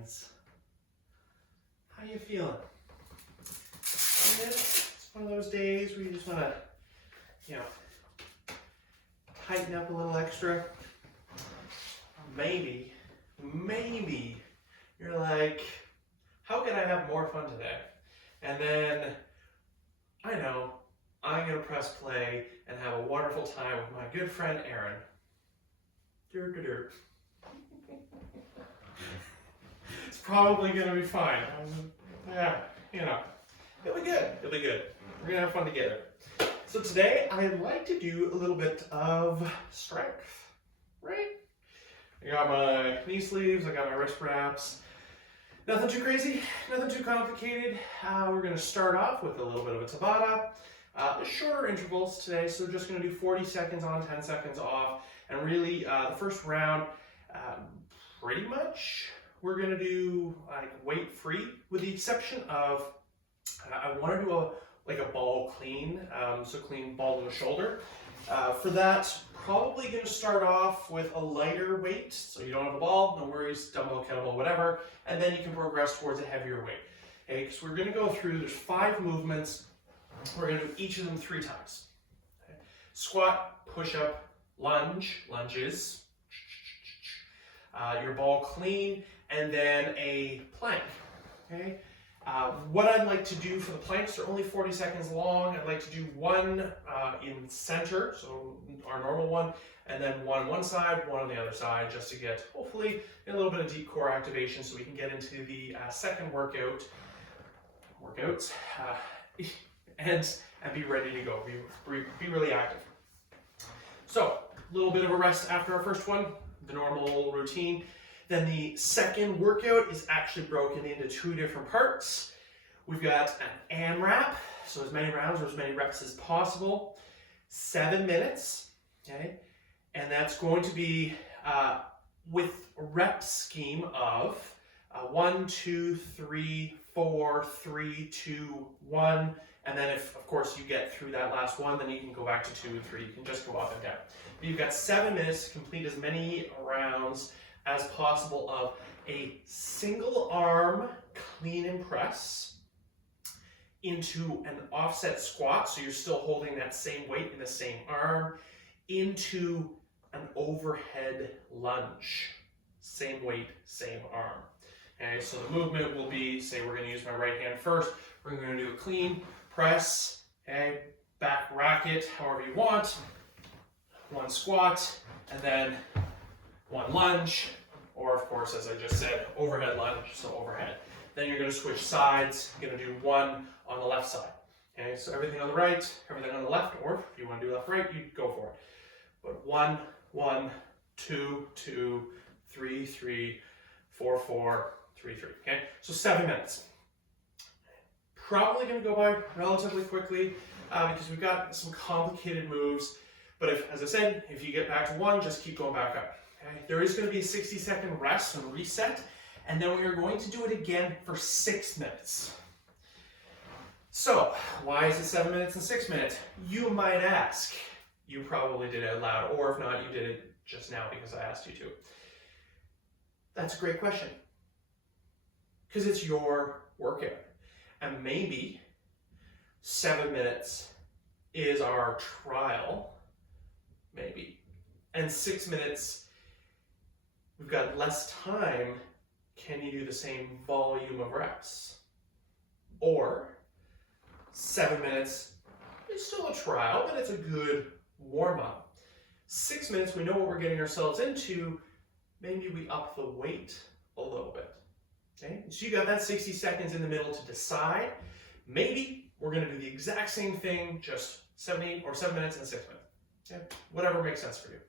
hands. How you feeling? It's one of those days where you just want to, you know, tighten up a little extra. Maybe you're like, how can I have more fun today? And then I know I'm going to press play and have a wonderful time with my good friend Aaron. It's probably going to be fine. Yeah, you know, it'll be good. It'll be good. We're going to have fun together. So today I'd like to do a little bit of strength, right? I got my knee sleeves, I got my wrist wraps. Nothing too crazy, nothing too complicated. We're going to start off with a little bit of a Tabata. Shorter intervals today, so we're just going to do 40 seconds on, 10 seconds off. And really, the first round, pretty much, we're going to do like weight free, with the exception of, I want to do a ball clean, so clean ball to the shoulder. For that, probably going to start off with a lighter weight, so you don't have a ball, no worries, dumbbell, kettlebell, whatever, and then you can progress towards a heavier weight. Okay, because we're going to go through, there's 5 movements, we're going to do each of them 3 times. Okay. Squat, push-up, lunges, your ball clean, and then a plank. Okay. What I'd like to do for the planks, they're only 40 seconds long. I'd like to do one in center, so our normal one, and then one on one side, one on the other side, just to get, hopefully, a little bit of deep core activation so we can get into the second workouts, and be ready to go, be really active. So, a little bit of a rest after our first one, the normal routine. Then the second workout is actually broken into 2 different parts. We've got an AMRAP, so as many rounds or as many reps as possible, 7 minutes, okay? And that's going to be with a rep scheme of 1, 2, 3, 4, 3, 2, 1, and then if, of course, you get through that last one, then you can go back to 2 and 3. You can just go up and down. But you've got 7 minutes to complete as many rounds as possible of a single arm clean and press into an offset squat, so you're still holding that same weight in the same arm, into an overhead lunge. Same weight, same arm. Okay, so the movement will be, say we're going to use my right hand first, we're going to do a clean press, okay, back racket, however you want, 1 squat, and then 1 lunge, or of course, as I just said, overhead lunge, so overhead. Then you're going to switch sides, you're going to do 1 on the left side. Okay, so everything on the right, everything on the left, or if you want to do left, right, you go for it. But 1, 1, 2, 2, 3, 3, 4, 4, 3, 3. Okay, so 7 minutes. Probably going to go by relatively quickly because we've got some complicated moves. But if, as I said, if you get back to 1, just keep going back up. Okay? There is going to be a 60-second rest and reset, and then we are going to do it again for 6 minutes. So, why is it 7 minutes and 6 minutes? You might ask. You probably did it out loud, or if not, you did it just now because I asked you to. That's a great question. Because it's your workout. And maybe 7 minutes is our trial, maybe. And 6 minutes, we've got less time, can you do the same volume of reps? Or 7 minutes is still a trial, but it's a good warm-up. 6 minutes, we know what we're getting ourselves into, maybe we up the weight a little bit. Okay, so you got that 60 seconds in the middle to decide. Maybe we're going to do the exact same thing, just 7 minutes and 6 minutes. Okay, whatever makes sense for you.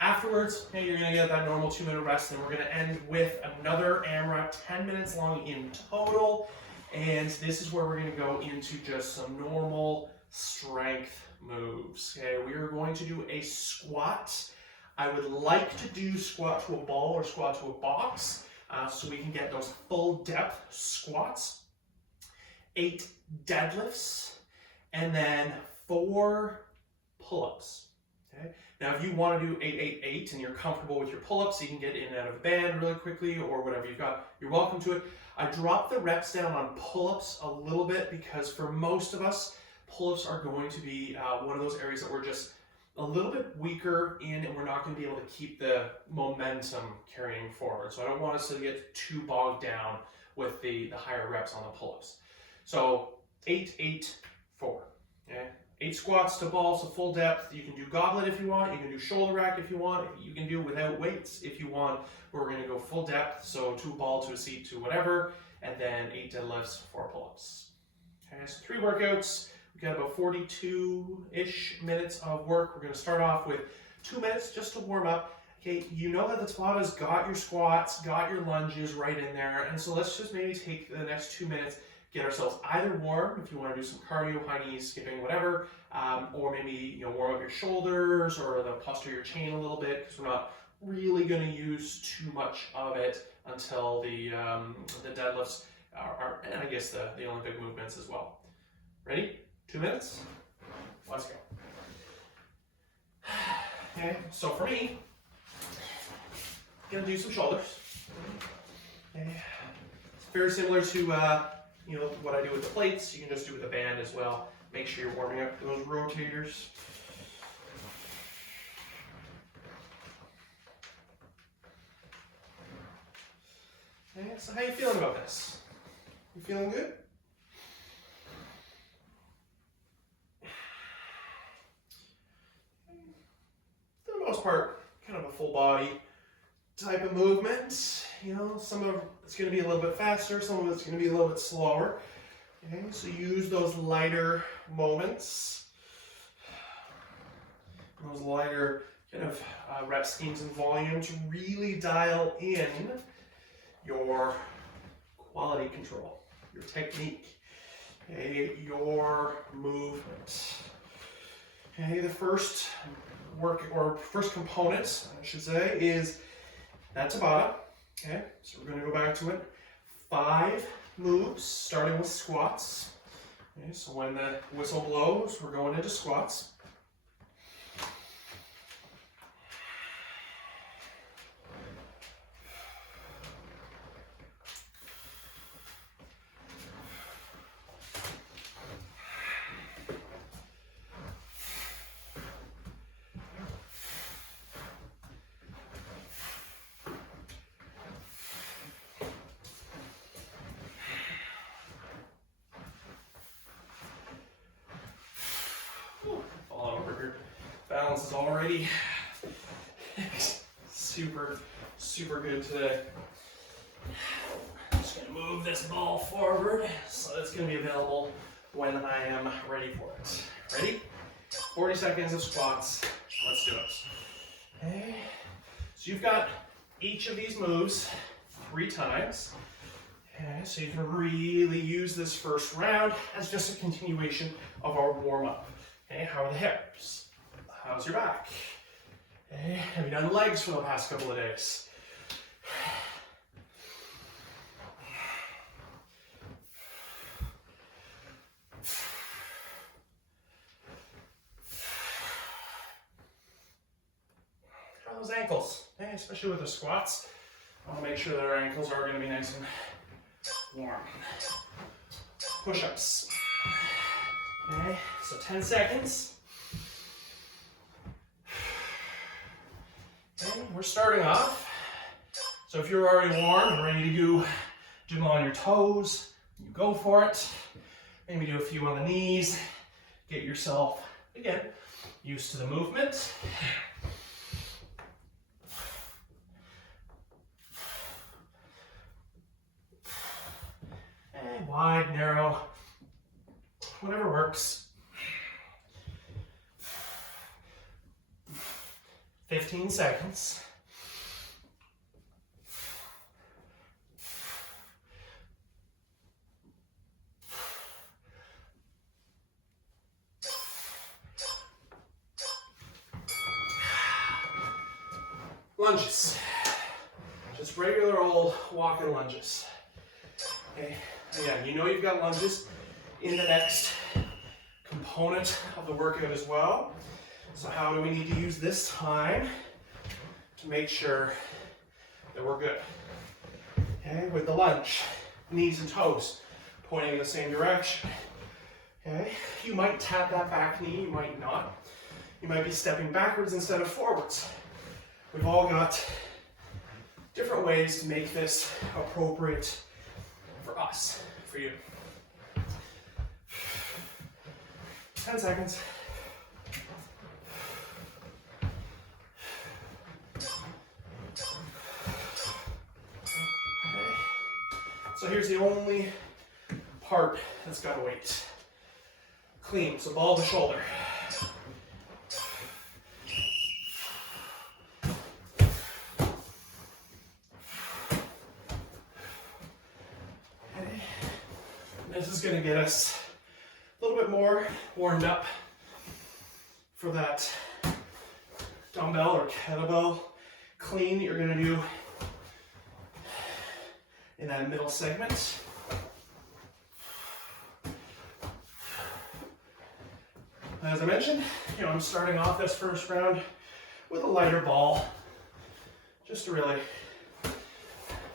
Afterwards, okay, you're going to get that normal 2-minute rest, and we're going to end with another AMRAP, 10 minutes long in total. And this is where we're going to go into just some normal strength moves. Okay, we are going to do a squat. I would like to do squat to a ball or squat to a box. So we can get those full depth squats, 8 deadlifts, and then 4 pull-ups. Okay. Now, if you want to do 8-8-8 and you're comfortable with your pull-ups, so you can get in and out of the band really quickly or whatever you've got, you're welcome to it. I dropped the reps down on pull-ups a little bit because for most of us, pull-ups are going to be one of those areas that we're just a little bit weaker in, and we're not going to be able to keep the momentum carrying forward. So I don't want us to get too bogged down with the higher reps on the pull-ups. So 8-8-4. Okay? 8 squats to ball, so full depth. You can do goblet if you want. You can do shoulder rack if you want. You can do without weights if you want. We're going to go full depth, so 2 ball to a seat to whatever, and then 8 deadlifts, 4 pull-ups. Okay, so 3 workouts. We've got about 42-ish minutes of work. We're going to start off with 2 minutes just to warm up. Okay, you know that the Tabata's got your squats, got your lunges right in there, and so let's just maybe take the next 2 minutes, get ourselves either warm, if you want to do some cardio, high knees, skipping, whatever, or maybe warm up your shoulders or the posture of your chain a little bit, because we're not really going to use too much of it until the deadlifts are, and I guess the Olympic movements as well. Ready? 2 minutes? Let's go. Okay, so for me, I'm gonna do some shoulders. Okay. It's very similar to what I do with the plates. You can just do with the band as well. Make sure you're warming up those rotators. Okay, so how you feeling about this? You feeling good? For the most part, kind of a full body type of movement. Some of it's going to be a little bit faster, some of it's going to be a little bit slower. Okay, so use those lighter moments, those lighter kind of rep schemes and volume to really dial in your quality control, your technique, okay, your movement. Okay, the first first component, I should say, is that Tabata. Okay, so we're going to go back to it. 5 moves, starting with squats. Okay, so when the whistle blows, we're going into squats. Balance is already super good today. I'm just going to move this ball forward so it's going to be available when I am ready for it. Ready? 40 seconds of squats. Let's do it. Okay. So you've got each of these moves 3 times. Okay, so you can really use this first round as just a continuation of our warm-up. Okay, how are the hips? How's your back? Okay, have you done legs for the past couple of days? How are those ankles? Okay, especially with the squats, I want to make sure that our ankles are going to be nice and warm. Push-ups. Okay, so 10 seconds. Okay, we're starting off. So if you're already warm and ready to go do them on your toes, you go for it. Maybe do a few on the knees. Get yourself, again, used to the movement. And wide, narrow, whatever works. 15 seconds. Lunges. Just regular old walking lunges. Okay. Again, you know you've got lunges in the next component of the workout as well. So how do we need to use this time to make sure that we're good? Okay, with the lunge, knees and toes pointing in the same direction. Okay, you might tap that back knee, you might not. You might be stepping backwards instead of forwards. We've all got different ways to make this appropriate for us, for you. 10 seconds. Okay. So here's the only part that's got a weight. Clean, so ball to shoulder. Okay. This is going to get us a little bit more warmed up for that dumbbell or kettlebell clean that you're going to do in that middle segment. As I mentioned, I'm starting off this first round with a lighter ball, just to really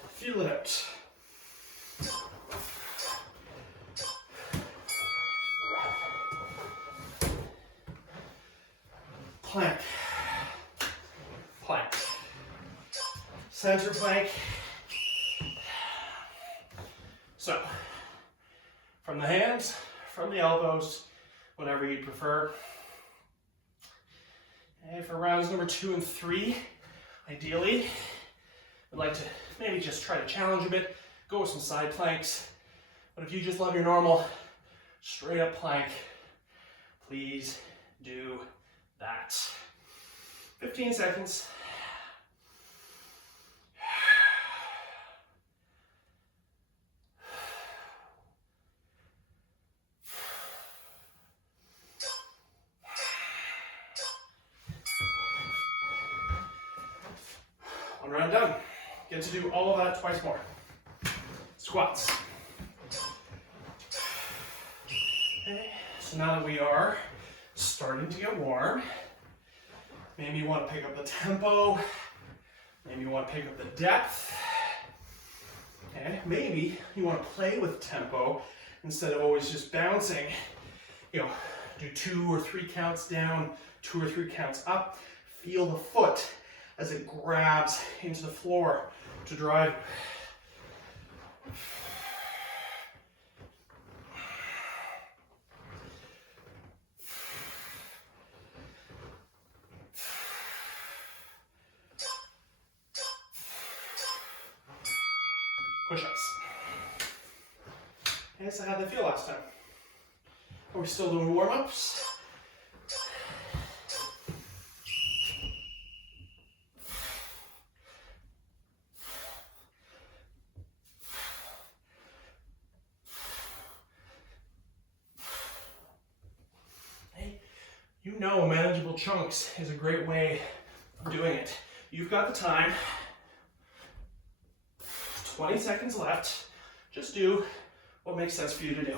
feel it out. Plank, plank, center plank. So, from the hands, from the elbows, whatever you prefer. And for rounds number 2 and 3, ideally, I'd like to maybe just try to challenge a bit, go with some side planks. But if you just love your normal straight up plank, please do that. 15 seconds. One round done. Get to do all of that twice more. Squats. Okay, so now that we are starting to get warm, maybe you want to pick up the tempo, maybe you want to pick up the depth. Okay, maybe you want to play with tempo instead of always just bouncing. Do 2 or 3 counts down, 2 or 3 counts up. Feel the foot as it grabs into the floor to drive. Push-ups. Okay, so how'd that feel last time? Are we still doing warm-ups? Manageable chunks is a great way of doing it. You've got the time. 20 seconds left. Just do what makes sense for you to do.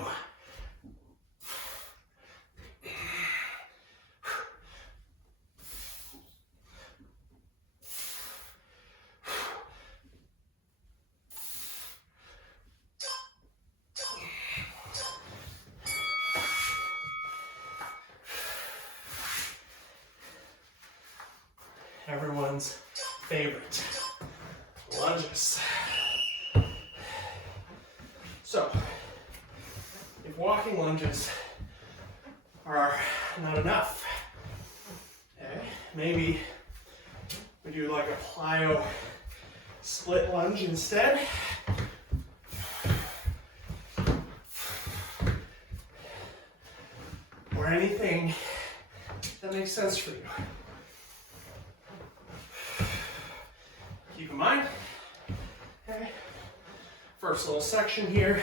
Everyone's favorite, lunges. So, if walking lunges are not enough, okay, maybe we do like a plyo split lunge instead. Or anything that makes sense for you. Keep in mind, okay, first little section here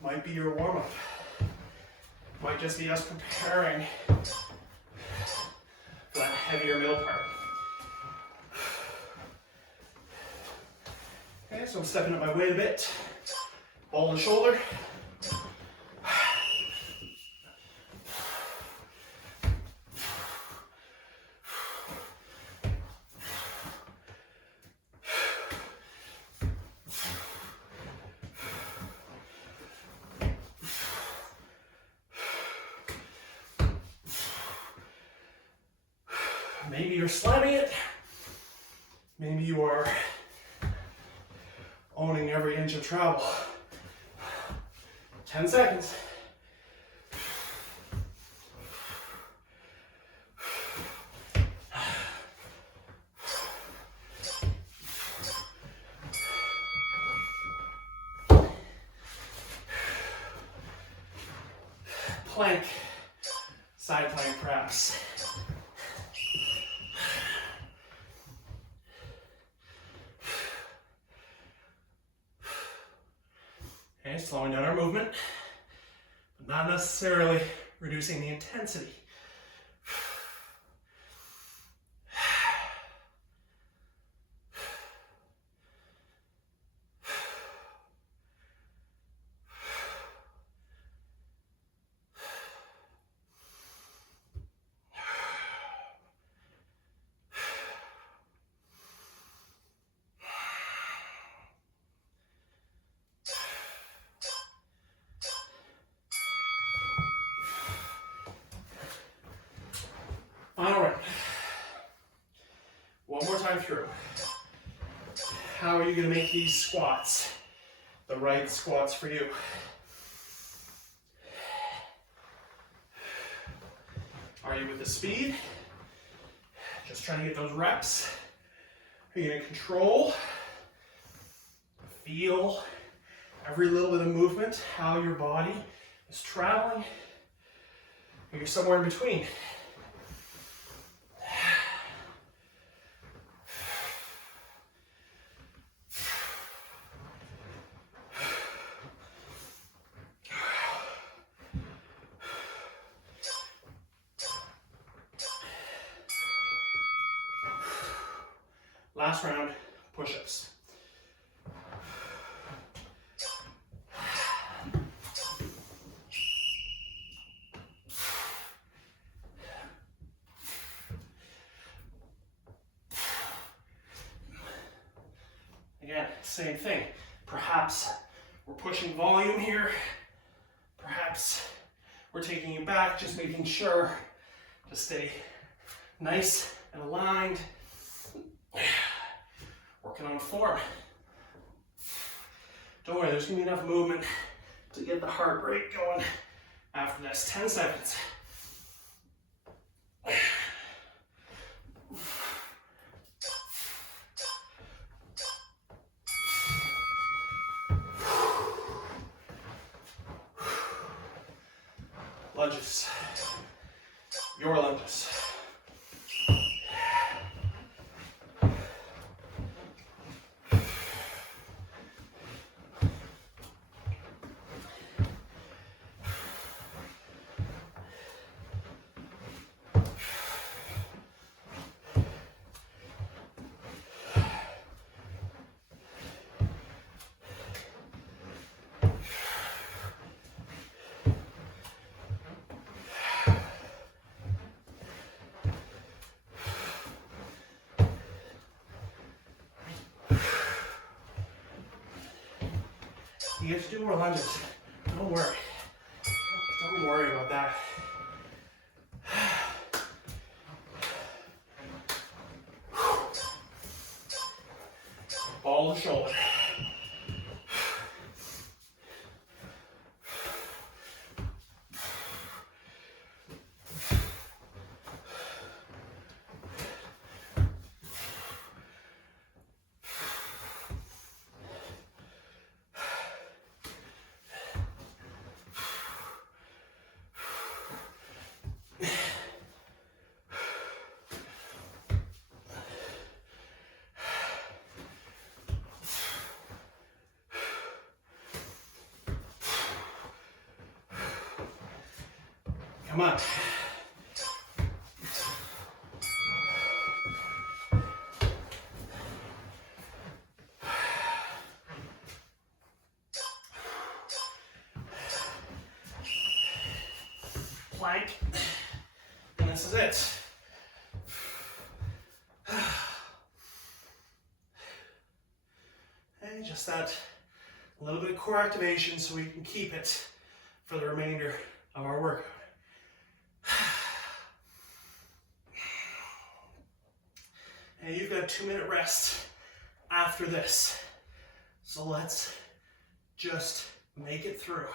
might be your warm-up. Might just be us preparing for that heavier middle part. Okay, so I'm stepping up my weight a bit. Ball and shoulder. maybe you're slamming it. Maybe you are owning every inch of travel. 10 seconds. Plank, side plank press. Okay, slowing down our movement, but not necessarily reducing the intensity. Final round. One more time through. How are you going to make these squats the right squats for you? Are you with the speed? Just trying to get those reps? Are you going to control, feel every little bit of movement, how your body is traveling? Or you're somewhere in between? Last round, push-ups. Again, same thing. Perhaps we're pushing volume here. Perhaps we're taking it back, just making sure to stay nice and aligned. Working on form. Don't worry, there's going to be enough movement to get the heart rate going after this. 10 seconds. Lunges. Your lunges. You get to do more lunges. Don't worry. Don't worry about that. Ball to shoulder. Come on. Plank. And this is it. And just that little bit of core activation so we can keep it for the remainder of our workout. And you've got a 2-minute rest after this. So let's just make it through.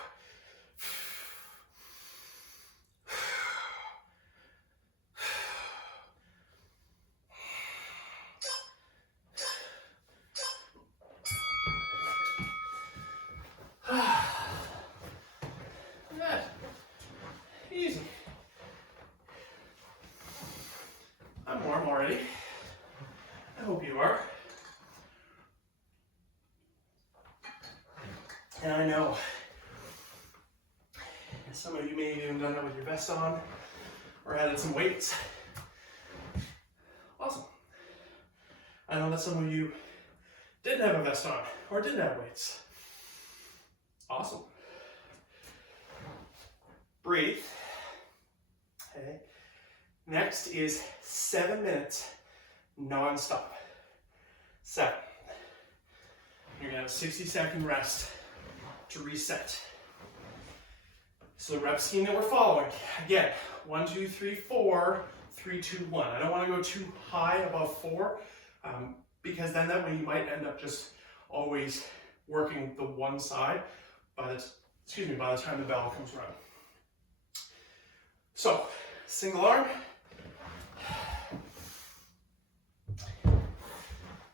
Good. Easy. I'm warm already. I hope you are. And I know some of you may have even done that with your vest on or added some weights. Awesome. I know that some of you didn't have a vest on or didn't have weights. Awesome. Breathe. Okay. Next is 7 minutes non-stop. 7. You're gonna have a 60-second rest to reset. So the rep scheme that we're following, again, 1, 2, 3, 4, 3, 2, 1. I don't want to go too high above 4, because then that way you might end up just always working the one side by the time the bell comes around. So, single arm.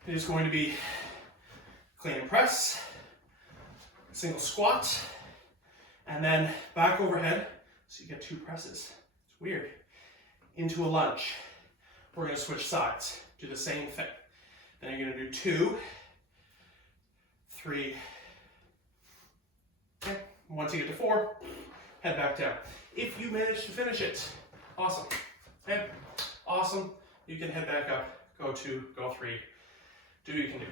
It is going to be clean and press, single squat, and then back overhead, so you get 2 presses. It's weird. Into a lunge. We're going to switch sides, do the same thing. Then you're going to do 2, 3, okay. Once you get to 4, head back down. If you manage to finish it, awesome. Okay, awesome. You can head back up, go 2, go 3, do what you can do.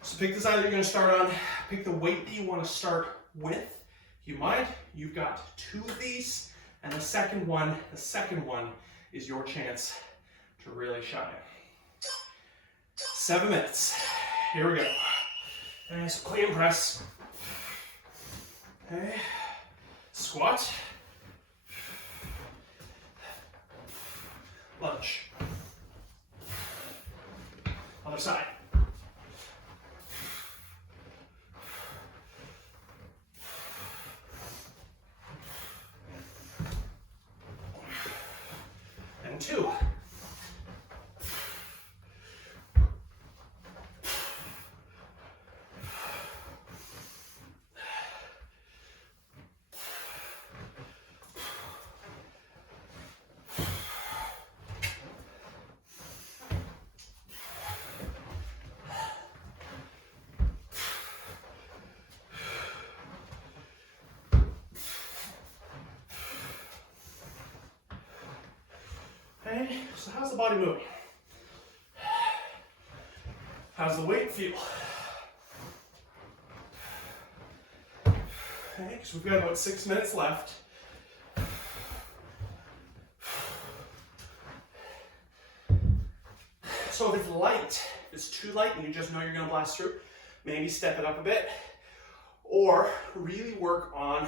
So pick the side that you're going to start on, pick the weight that you want to start with. If you mind, you've got 2 of these, and the second one is your chance to really shine. 7 minutes. Here we go. Okay, so clean and press. Okay, squat. Lunge. Other side. And 2. Okay, so how's the body moving? How's the weight feel? Okay, so we've got about 6 minutes left. So if it's light, if it's too light and you just know you're gonna blast through, maybe step it up a bit, or really work on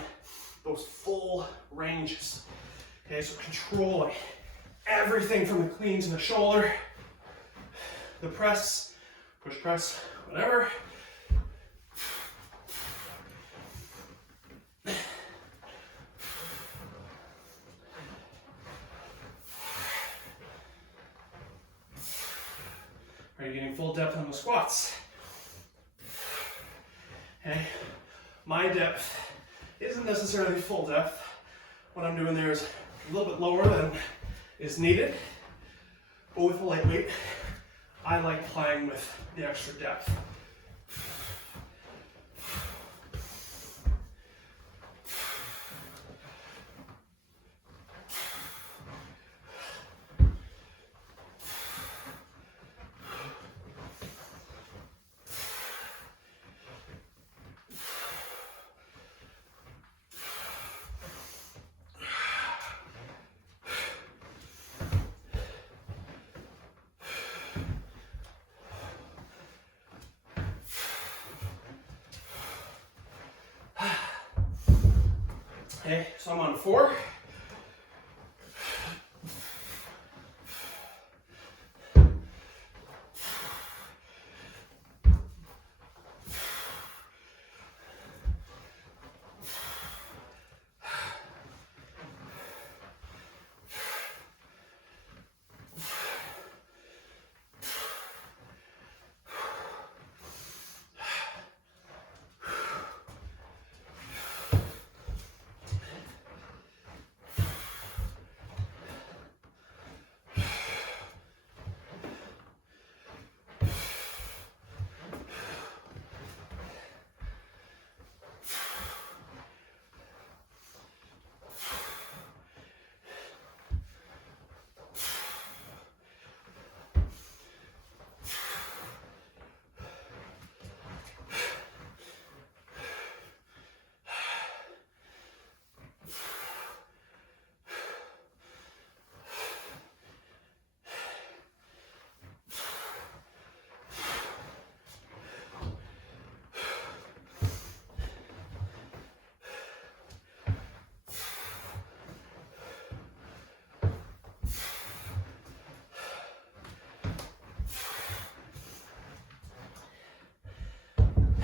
those full ranges. Okay, so controlling everything from the clean to the shoulder, the press, push press, whatever. Are you getting full depth on the squats? Okay, my depth isn't necessarily full depth. What I'm doing there is a little bit lower than is needed, but with a lightweight, I like playing with the extra depth. Okay, so I'm on 4.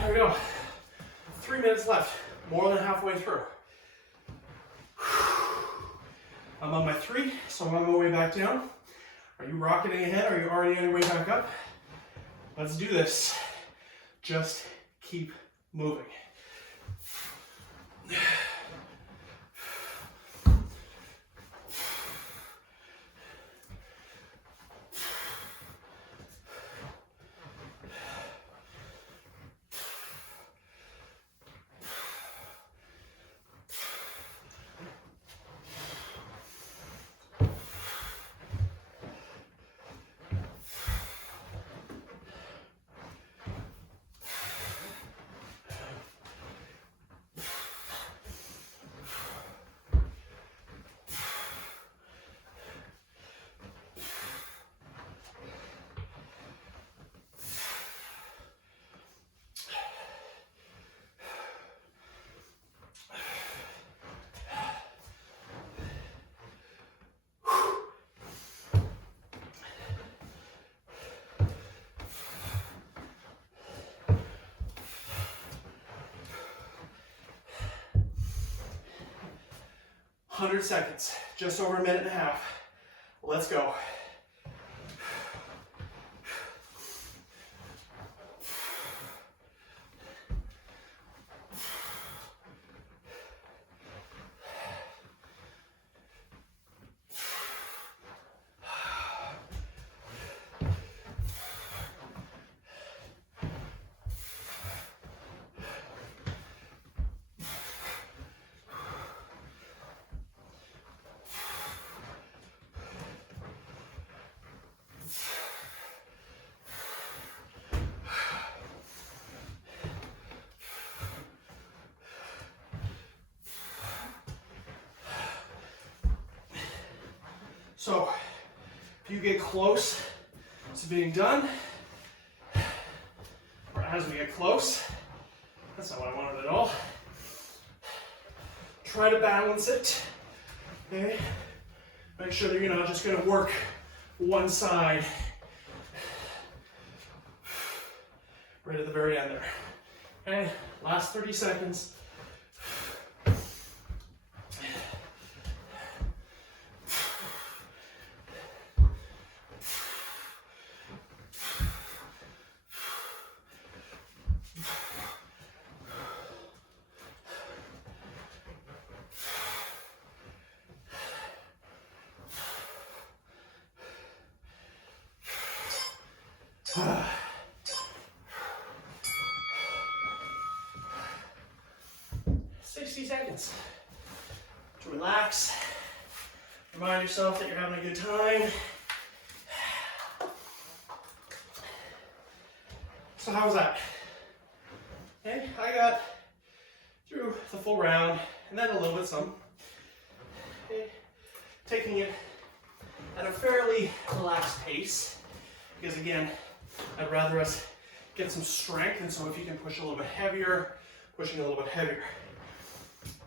There we go. 3 minutes left, more than halfway through. I'm on my 3, so I'm on my way back down. Are you rocketing ahead? Are you already on your way back up? Let's do this. Just keep moving. $100 seconds, just over a minute and a half. Let's go. So, if you get close to being done, or as we get close, that's not what I wanted at all. Try to balance it, okay? Make sure that you're not just gonna work one side right at the very end there. Okay, last 30 seconds. Uh, 60 seconds to relax. Remind yourself that you're having a good time. So how was that? Okay, I got through the full round and then a little bit some. Okay, taking it at a fairly relaxed pace because again, I'd rather us get some strength, and so if you can push a little bit heavier, pushing a little bit heavier.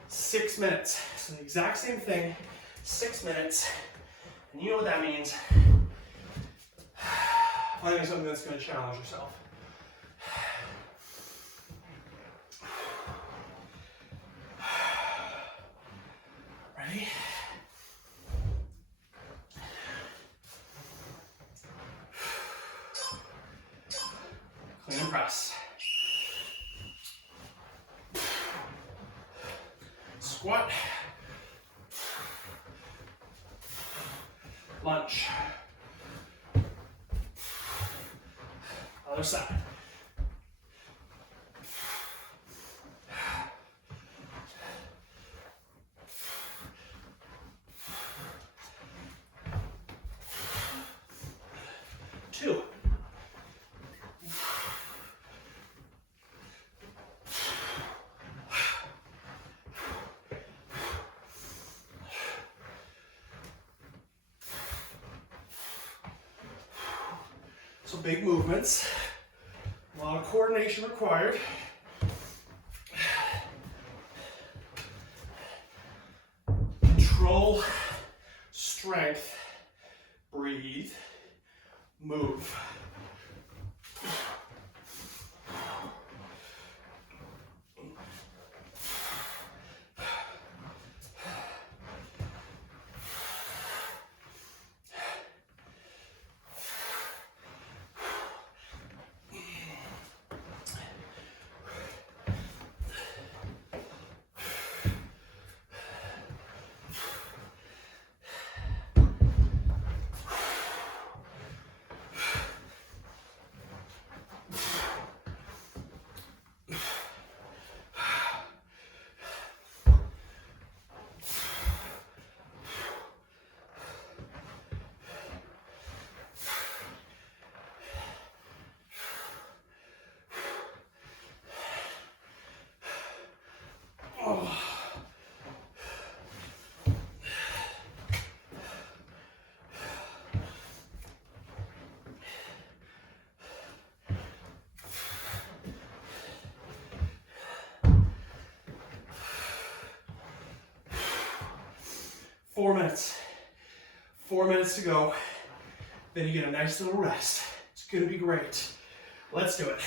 6 minutes, so the exact same thing, 6 minutes, and you know what that means. Finding something that's going to challenge yourself. Ready? Clean and press. Squat. Lunge. Other side. Two. So big movements, a lot of coordination required. Control, strength, breathe, move. 4 minutes. 4 minutes to go. Then you get a nice little rest. It's gonna be great. Let's do it.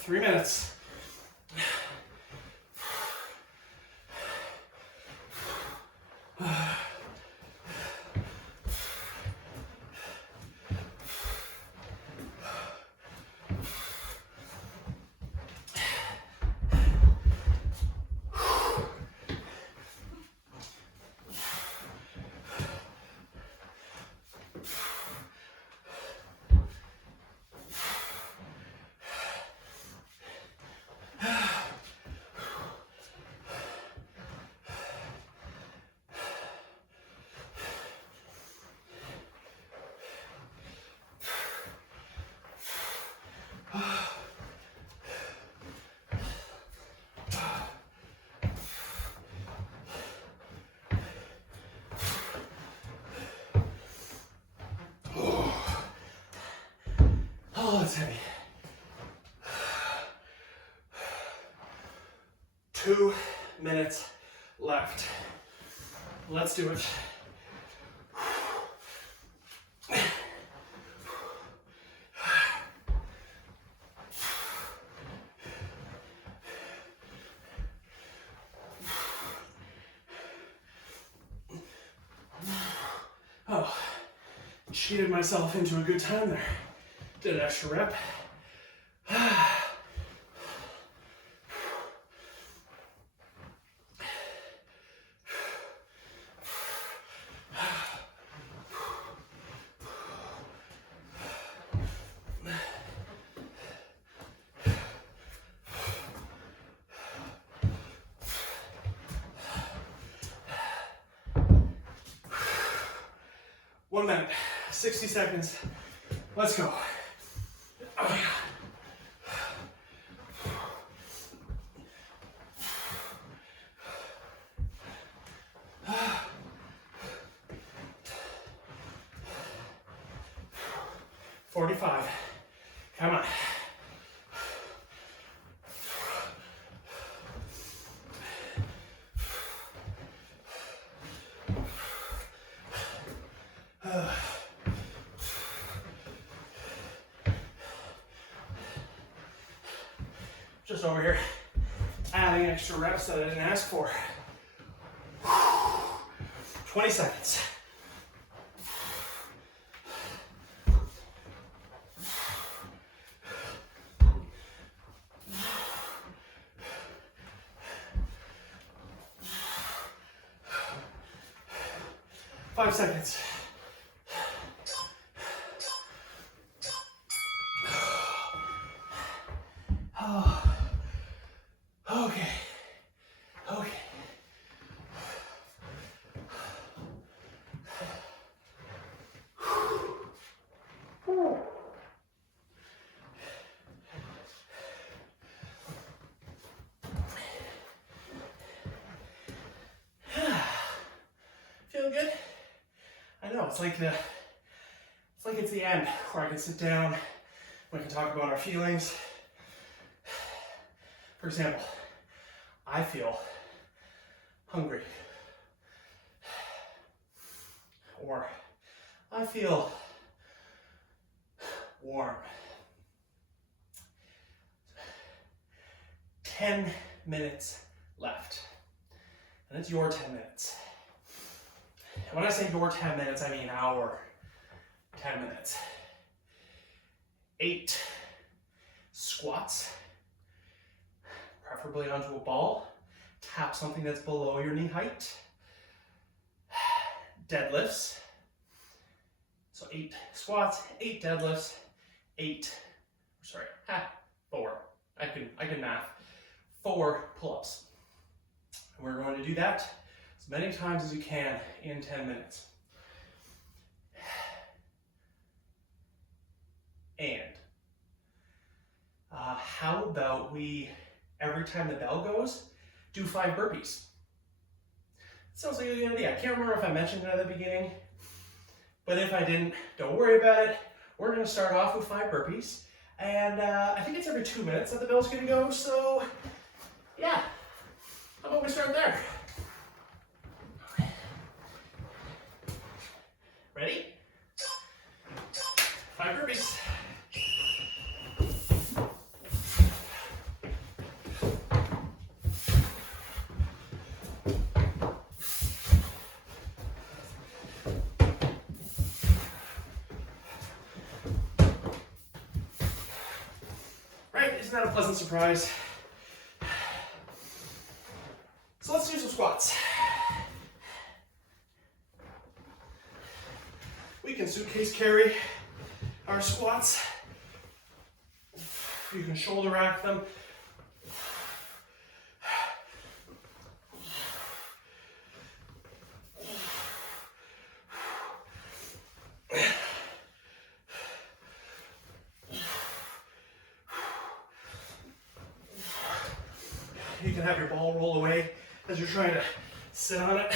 Three minutes. Oh, that's heavy. 2 minutes left. Let's do it. Oh, cheated myself into a good time there. Did an extra rep. One minute, 60 seconds. Let's go. Oh my God. 45. Come on. Just over here, adding extra reps that I didn't ask for. 20 seconds. Five seconds. Okay. Okay. Feeling good? I know, it's like it's the end where I can sit down, we can talk about our feelings. For example, I feel hungry, or I feel warm. 10 minutes left, and it's your 10 minutes. And when I say your 10 minutes, I mean our 10 minutes. 8 squats, preferably onto a ball, tap something that's below your knee height. Deadlifts. So 8 squats, 8 deadlifts, 4. I can math. 4 pull-ups. We're going to do that as many times as you can in 10 minutes. And how about we, every time the bell goes, do 5 burpees? Sounds like a good idea. I can't remember if I mentioned it at the beginning, but if I didn't, don't worry about it. We're going to start off with 5 burpees, and I think it's every 2 minutes that the bell's going to go, so yeah. How about we start there? Ready? 5 burpees. Right, isn't that a pleasant surprise? So let's do some squats. We can suitcase carry our squats. You can shoulder rack them. You can have your ball roll away as you're trying to sit on it.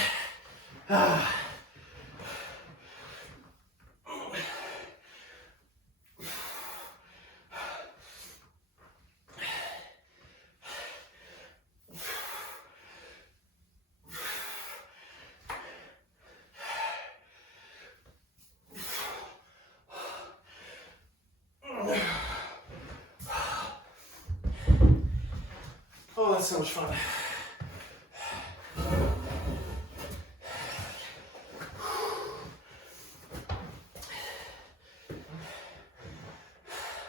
Oh, that's so much fun.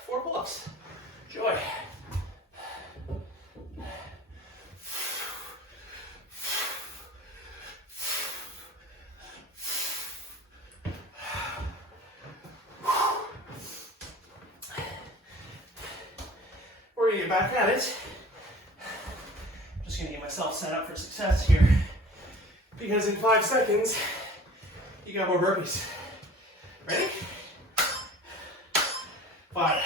Four pull-ups. Joy. We're gonna get back at it. Just gonna get myself set up for success here, because in 5 seconds you got more burpees. Ready? 5.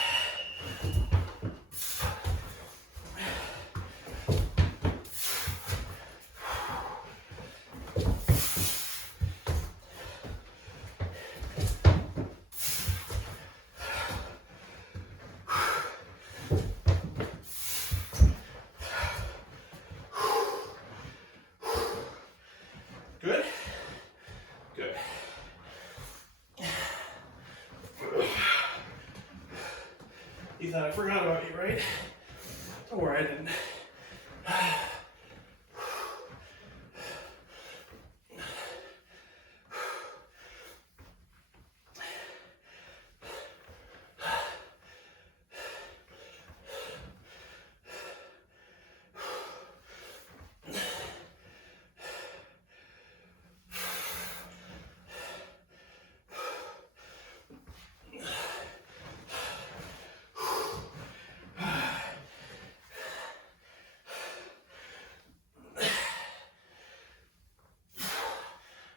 Good? Good. You thought I forgot about you, right? Don't worry, I didn't.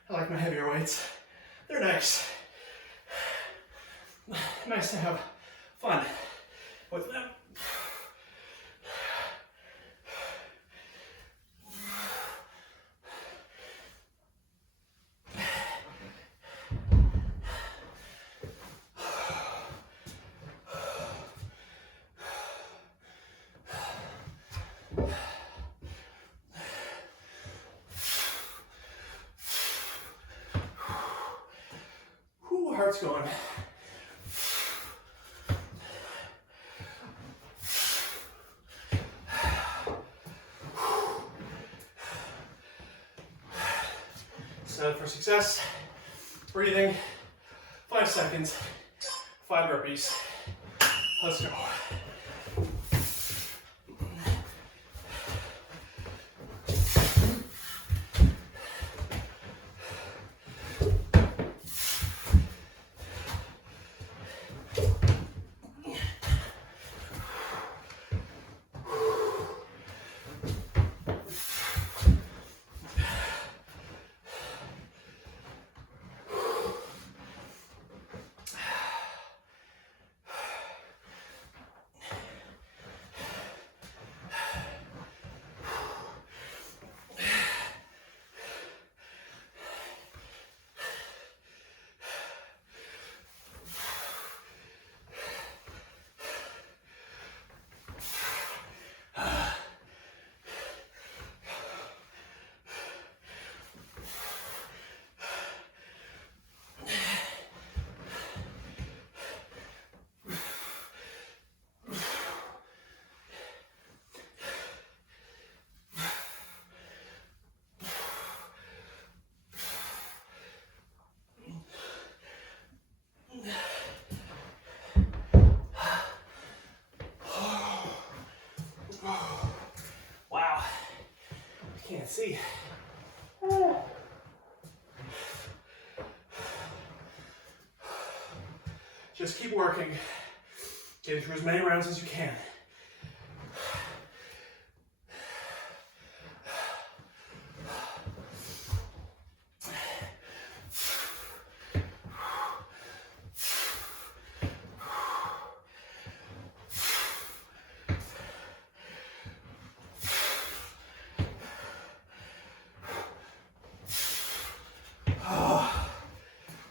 I like my heavier weights. They're nice. Nice to have fun with them. Heart's going. Set up for success. Breathing. 5 seconds. 5 burpees. Let's go. see. Just keep working. Get through as many rounds as you can.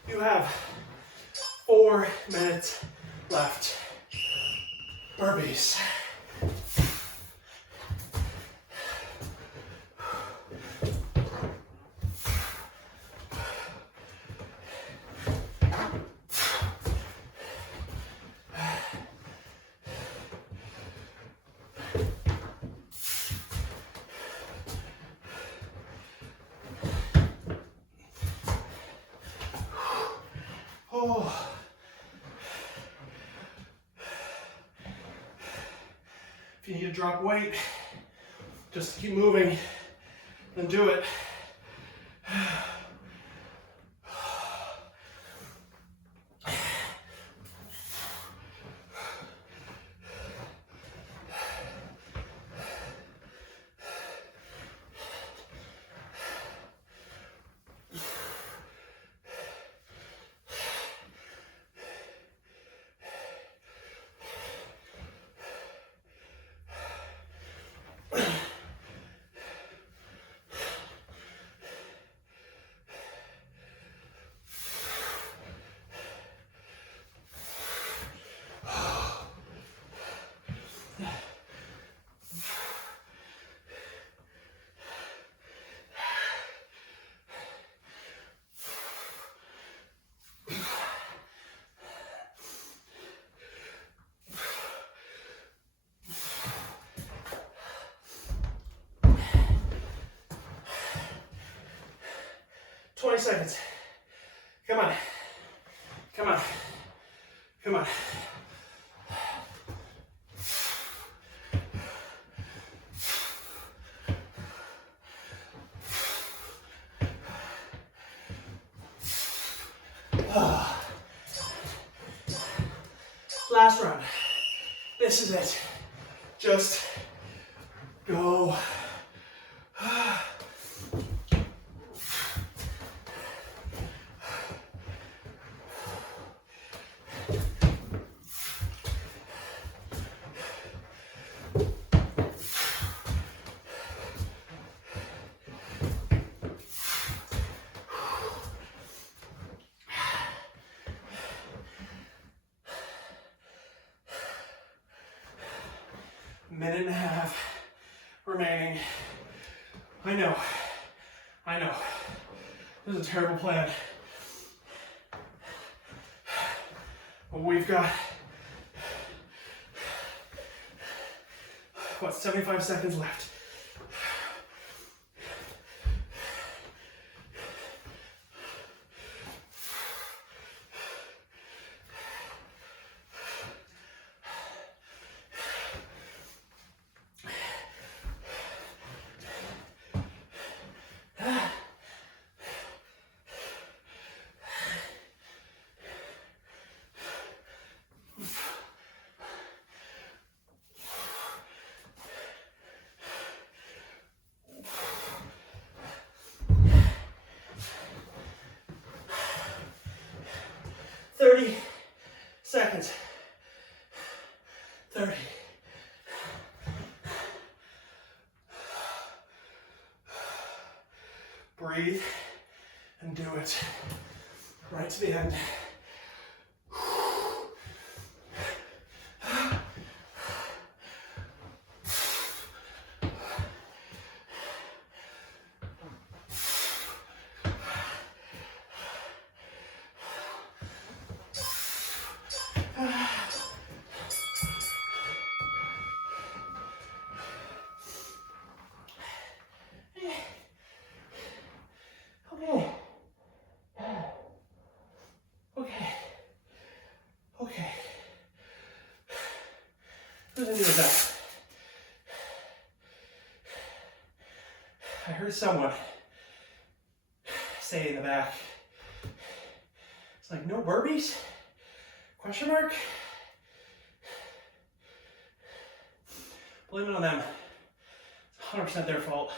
You have 4 minutes left. Burpees. Oh. If you need to drop weight, just keep moving, then do it. Seconds. Come on. Come on. Come on. Last round. This is it. Just go. Minute and a half remaining. I know. This is a terrible plan. But we've got, 75 seconds left. Seconds. 30. Breathe and do it. Right to the end. Okay. Who's into that? All right. heard someone say in the back, it's like, no burpees? Question mark? Blame it on them. It's 100% their fault.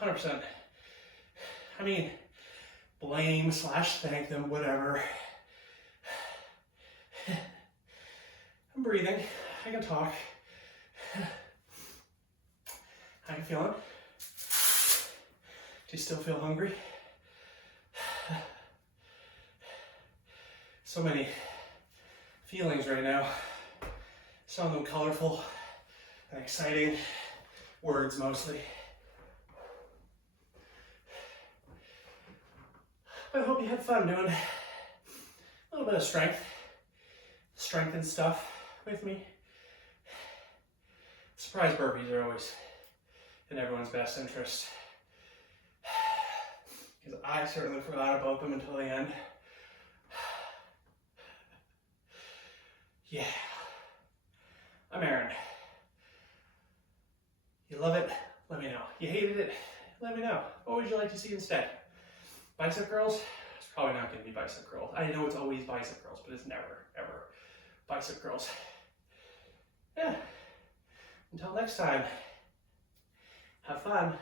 100%. I mean, blame / thank them, whatever. I'm breathing. I can talk. How you feeling? Do you still feel hungry? So many feelings right now. Some of them colorful and exciting. Words mostly. But I hope you had fun doing a little bit of strength and stuff with me. Surprise burpees are always in everyone's best interest. Because I certainly forgot about them until the end. Yeah. I'm Aaron. You love it? Let me know. You hated it? Let me know. What would you like to see instead? Bicep curls? It's probably not going to be bicep curls. I know it's always bicep curls, but it's never, ever bicep curls. Yeah. Until next time, have fun.